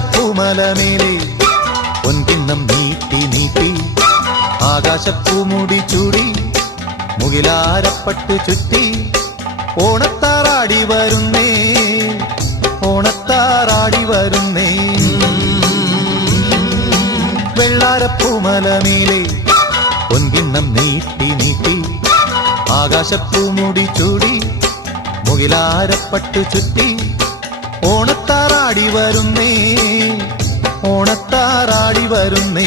വെള്ളാരപ്പൂമലമേലെ പൊൻകിണ്ണം നീട്ടി നീട്ടി ആകാശപ്പൂമുടി ചൂടി മുകിലാരപ്പട്ട് ചുറ്റി ഓണത്താറാടി വരുന്നേ ഓണത്താറാടി വരുന്നേ വെള്ളാരപ്പൂമലമേലെ പൊൻകിണ്ണം നീട്ടി നീട്ടി ആകാശപ്പൂമുടി ചൂടി മുകിലാരപ്പട്ട് ചുറ്റി ഓണത്താറാടി വരുന്നേ ഓണത്താറാടി വരുന്നേ